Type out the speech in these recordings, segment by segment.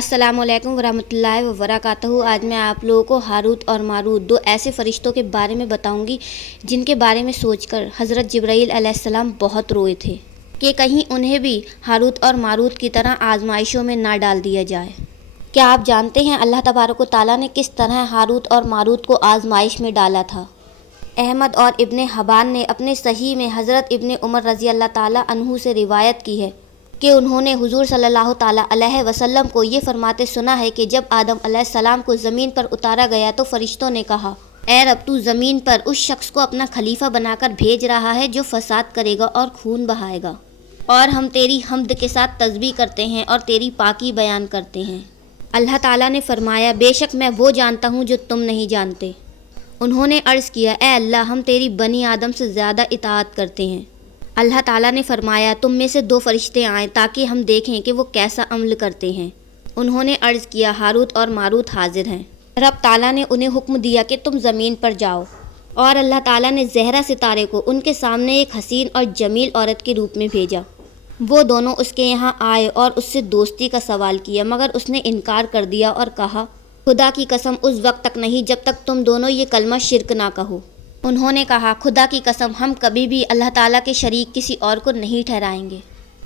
السلام علیکم ورحمۃ اللہ وبرکاتہ۔ آج میں آپ لوگوں کو ہاروت اور ماروت دو ایسے فرشتوں کے بارے میں بتاؤں گی جن کے بارے میں سوچ کر حضرت جبرائیل علیہ السلام بہت روئے تھے کہ کہیں انہیں بھی ہاروت اور ماروت کی طرح آزمائشوں میں نہ ڈال دیا جائے۔ کیا آپ جانتے ہیں اللہ تبارک و تعالیٰ نے کس طرح ہاروت اور ماروت کو آزمائش میں ڈالا تھا؟ احمد اور ابن حبان نے اپنے صحیح میں حضرت ابن عمر رضی اللہ تعالیٰ عنہ سے روایت کی ہے کہ انہوں نے حضور صلی اللہ تعالیٰ علیہ وسلم کو یہ فرماتے سنا ہے کہ جب آدم علیہ السلام کو زمین پر اتارا گیا تو فرشتوں نے کہا، اے رب، تو زمین پر اس شخص کو اپنا خلیفہ بنا کر بھیج رہا ہے جو فساد کرے گا اور خون بہائے گا، اور ہم تیری حمد کے ساتھ تسبیح کرتے ہیں اور تیری پاکی بیان کرتے ہیں۔ اللہ تعالیٰ نے فرمایا، بے شک میں وہ جانتا ہوں جو تم نہیں جانتے۔ انہوں نے عرض کیا، اے اللہ، ہم تیری بنی آدم سے زیادہ اطاعت کرتے ہیں۔ اللہ تعالیٰ نے فرمایا، تم میں سے 2 فرشتے آئیں تاکہ ہم دیکھیں کہ وہ کیسا عمل کرتے ہیں۔ انہوں نے عرض کیا، ہاروت اور ماروت حاضر ہیں۔ رب تعالیٰ نے انہیں حکم دیا کہ تم زمین پر جاؤ، اور اللہ تعالیٰ نے زہرہ ستارے کو ان کے سامنے ایک حسین اور جمیل عورت کے روپ میں بھیجا۔ وہ دونوں اس کے یہاں آئے اور اس سے دوستی کا سوال کیا، مگر اس نے انکار کر دیا اور کہا، خدا کی قسم اس وقت تک نہیں جب تک تم دونوں یہ کلمہ شرک نہ کہو۔ انہوں نے کہا، خدا کی قسم ہم کبھی بھی اللہ تعالیٰ کے شریک کسی اور کو نہیں ٹھہرائیں گے۔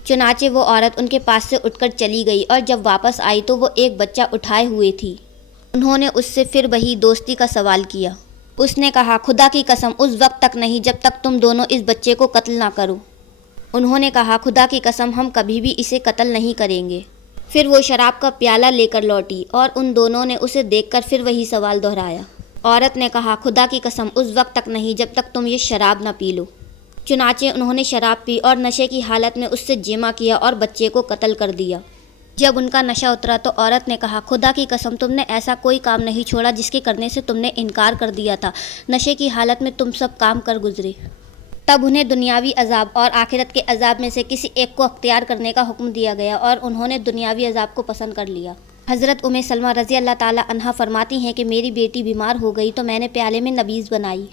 چنانچہ وہ عورت ان کے پاس سے اٹھ کر چلی گئی، اور جب واپس آئی تو وہ ایک بچہ اٹھائے ہوئے تھی۔ انہوں نے اس سے پھر وہی دوستی کا سوال کیا۔ اس نے کہا، خدا کی قسم اس وقت تک نہیں جب تک تم دونوں اس بچے کو قتل نہ کرو۔ انہوں نے کہا، خدا کی قسم ہم کبھی بھی اسے قتل نہیں کریں گے۔ پھر وہ شراب کا پیالہ لے کر لوٹی، اور ان دونوں نے اسے دیکھ کر پھر وہی سوال دہرایا۔ عورت نے کہا، خدا کی قسم اس وقت تک نہیں جب تک تم یہ شراب نہ پی لو۔ چنانچہ انہوں نے شراب پی اور نشے کی حالت میں اس سے جمع کیا اور بچے کو قتل کر دیا۔ جب ان کا نشہ اترا تو عورت نے کہا، خدا کی قسم تم نے ایسا کوئی کام نہیں چھوڑا جس کے کرنے سے تم نے انکار کر دیا تھا۔ نشے کی حالت میں تم سب کام کر گزرے۔ تب انہیں دنیاوی عذاب اور آخرت کے عذاب میں سے کسی ایک کو اختیار کرنے کا حکم دیا گیا، اور انہوں نے دنیاوی عذاب کو پسند کر لیا۔ حضرت ام سلمہ رضی اللہ تعالیٰ عنہا فرماتی ہیں کہ میری بیٹی بیمار ہو گئی تو میں نے پیالے میں نبیذ بنائی۔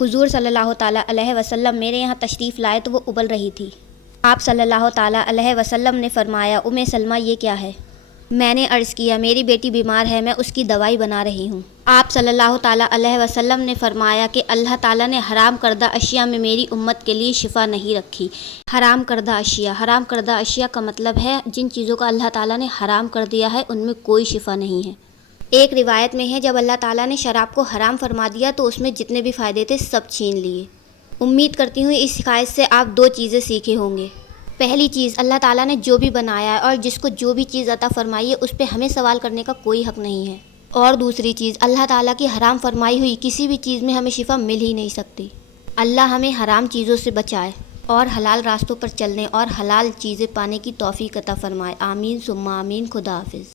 حضور صلی اللہ تعالیٰ علیہ وسلم میرے یہاں تشریف لائے تو وہ ابل رہی تھی۔ آپ صلی اللہ تعالیٰ علیہ وسلم نے فرمایا، ام سلمہ یہ کیا ہے؟ میں نے عرض کیا، میری بیٹی بیمار ہے، میں اس کی دوائی بنا رہی ہوں۔ آپ صلی اللہ تعالیٰ علیہ وسلم نے فرمایا کہ اللہ تعالیٰ نے حرام کردہ اشیاء میں میری امت کے لیے شفا نہیں رکھی۔ حرام کردہ اشیاء کا مطلب ہے جن چیزوں کا اللہ تعالیٰ نے حرام کر دیا ہے ان میں کوئی شفا نہیں ہے۔ ایک روایت میں ہے، جب اللہ تعالیٰ نے شراب کو حرام فرما دیا تو اس میں جتنے بھی فائدے تھے سب چھین لیے۔ امید کرتی ہوں اس حکایت سے آپ 2 چیزیں سیکھے ہوں گے۔ پہلی چیز، اللہ تعالیٰ نے جو بھی بنایا ہے اور جس کو جو بھی چیز عطا فرمائی ہے اس پہ ہمیں سوال کرنے کا کوئی حق نہیں ہے۔ اور دوسری چیز، اللہ تعالیٰ کی حرام فرمائی ہوئی کسی بھی چیز میں ہمیں شفا مل ہی نہیں سکتی۔ اللہ ہمیں حرام چیزوں سے بچائے اور حلال راستوں پر چلنے اور حلال چیزیں پانے کی توفیق عطا فرمائے۔ آمین ثم آمین۔ خدا حافظ۔